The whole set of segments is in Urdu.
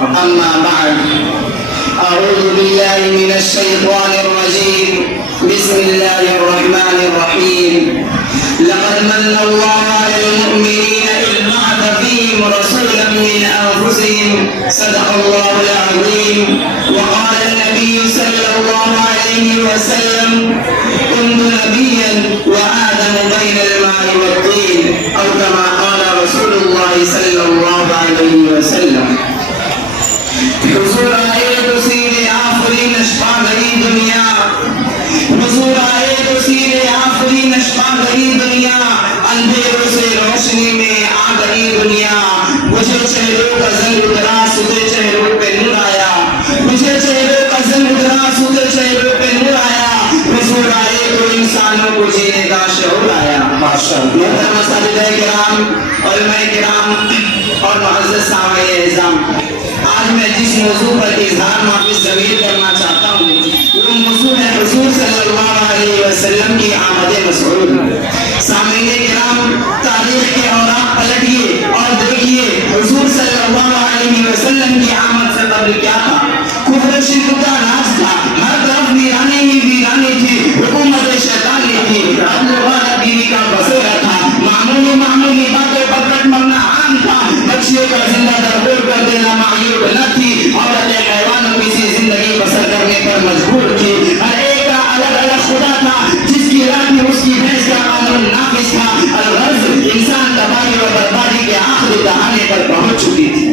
أما بعد أعوذ بالله من الشيطان الرجيم بسم الله الرحمن الرحيم لقد من الله على المؤمنين إذ بعث فيهم رسولا من أنفسهم صدق الله العظيم وقال النبي صلى الله عليه وسلم كنت نبيا وآدم بين الماء والطين أو كما قال رسول الله صلى الله عليه وسلم حضور آئے تو سیرے آفری نشپا گئی دنیا حضور آئے تو سیرے آفری نشپا گئی دنیا اندھیروں سے روشنی میں آ گئی دنیا مجھے چہروں کا زنگ اترا سودے چہروں پہ نور آیا مجھے چہروں کا زنگ اترا سودے چہروں پہ نور آیا حضور آئے تو انسانوں کو جینے کا شعور آیا محترم اساتذہ کرام علماء کرام اور معزز سامعین اعظام آج میں جس موضوع پر اظہار معافی ضمیر کرنا چاہتا ہوں وہ موضوع ہے حضور صلی اللہ علیہ وسلم کی آمد مسعود سامعین کرام تاریخ کے اوراق پلٹیے اور دیکھیے حضور صلی اللہ علیہ وسلم کی آمد سے قبل کیا تھا کفر شرک کا راج تھا ہر طرف ویرانے ہی ویرانے تھی حکومت شیطانی تھی عدل والا بیوی کا بسیرا تھا معمولی باتوں پر کٹ مرنا عام تھا بچیوں کا زندہ درگور کر دینا معیوب نہ تھی عورت حیوانوں کسی زندگی بسر کرنے پر مجبور تھی ہر ایک کا الگ الگ خدا تھا جس کی راہ میں اس کی بھینس کا قانون نافذ تھا الغرض انسان تباہی و بربادی کے آخری دہانے پر پہنچ چکی تھی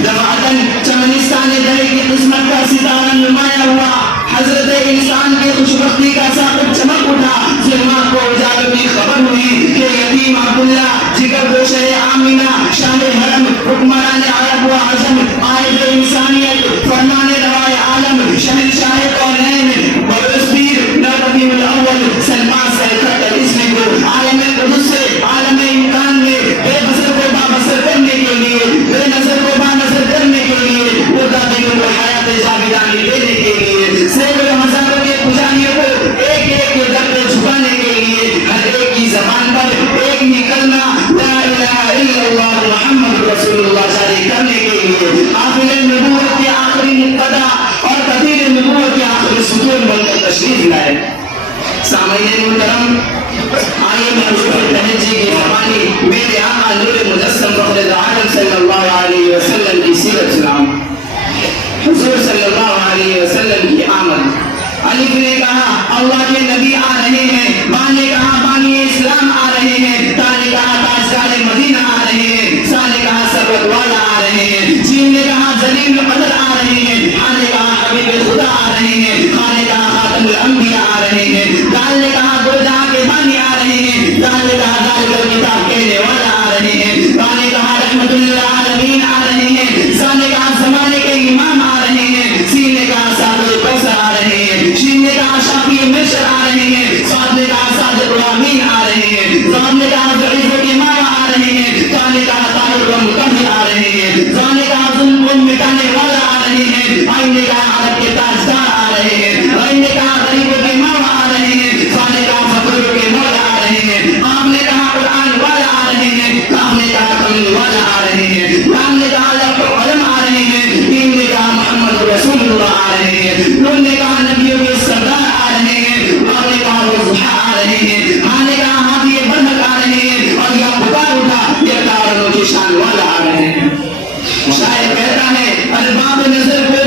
دفعتاً چمنستان دہی کی قسمت کا ستارہ نمایاں ہوا حضرت انسان کی خوشبختی کا ساقب چمک اٹھا ظلمات کو اجالوں کی خبر ہوئی کہ یتیم عبداللہ جگر گوشہ آمینہ شاہ حرم حکمران عرب و عجم قائد انسانیت فرمان روائے عالم شہنشاہ کونین برسپیر نرقیم الاول سلمان سے تکر اسم کو عالم قدس سے عالم امکان میں بے بسر کو با بسر کرنے کے لیے بے نظر کو با نظر کرنے کے لیے مردہ دلوں کو حیات جاویدانی دینے کے لیے سینکڑوں ہزاروں کے پجاریوں کو ایک ایک کے در پہ جھکانے کے لیے ہر ایک کی زبان پر ایک ہی کلمہ لا الہ الا اللہ محمد رسول اللہ جاری کرنے کے لیے قافلہ نبوت کے آخری مقتدا اور قدیر نبوت کے آخری ستون بن کر تشریف لائے سامعین محترم آئیے میں حضور تہجی کی زبانی میرے آقا نور مجسم فخر عالم صلی اللہ علیہ وسلم کی سیرت سناؤں حضور صلی اللہ علیہ وسلم کی آمد علیف نے کہا اللہ کے نبی آ رہے ہیں با نے کہا بانی اسلام آ رہے ہیں تا نے کہا تاجدار مدینہ آ رہے ہیں سا نے کہا سرورت والا آ رہے ہیں جیم نے کہا جلیل قدر آ رہے ہیں ہاں نے کہا حبیب خدا آ رہے ہیں خاں نے کہا خاتم الانبیاء آ رہے ہیں دال نے کہا دو جہاں کے بانی آ رہے ہیں دال نے کہا دال کر کتاب کہنے والا آ رہے ہیں با نے کہا رحمت للعالمین آ رہے ہیں سا نے کہا زمانے کے امام آ رہے ہیں سین نے کہا سابق کوثر آ رہے ہیں شین نے کہا شافی مرشد آ رہے ہیں سعد نے کہا صادق الامین آ رہے ہیں زاد نے کہا ضعیف کے ماما آ رہے ہیں تا نے کہا طاہر و مطہر آ رہے ہیں زا نے کہا ظلم کو مٹانے والا آ رہے ہیں آئین نے کہا عرب کے تاجدار آ رہے ہیں آئین نے کہا غریبوں کے ماما آ رہے ہیں زا نے کہا فقیروں کے مولا آ رہے ہیں آپ نے کہا قرآن والا آ رہے ہیں کام نے کہا کمل والا آ رہے ہیں رام نے کہا لفظ قلم آ رہے ہیں دین نے کہا محمد رسول اللہ آ رہے ہیں نون نے کہا نبیوں کے سردار آ رہے ہیں اور نے کہا وضحا آ رہے ہیں ہاں نے کہا ہاتھی برمک آ رہے ہیں اور یا پکار اٹھا یہ کارنوں کی شان والا آ رہے ہیں شاعر کہتا ہے ارباب نظر کو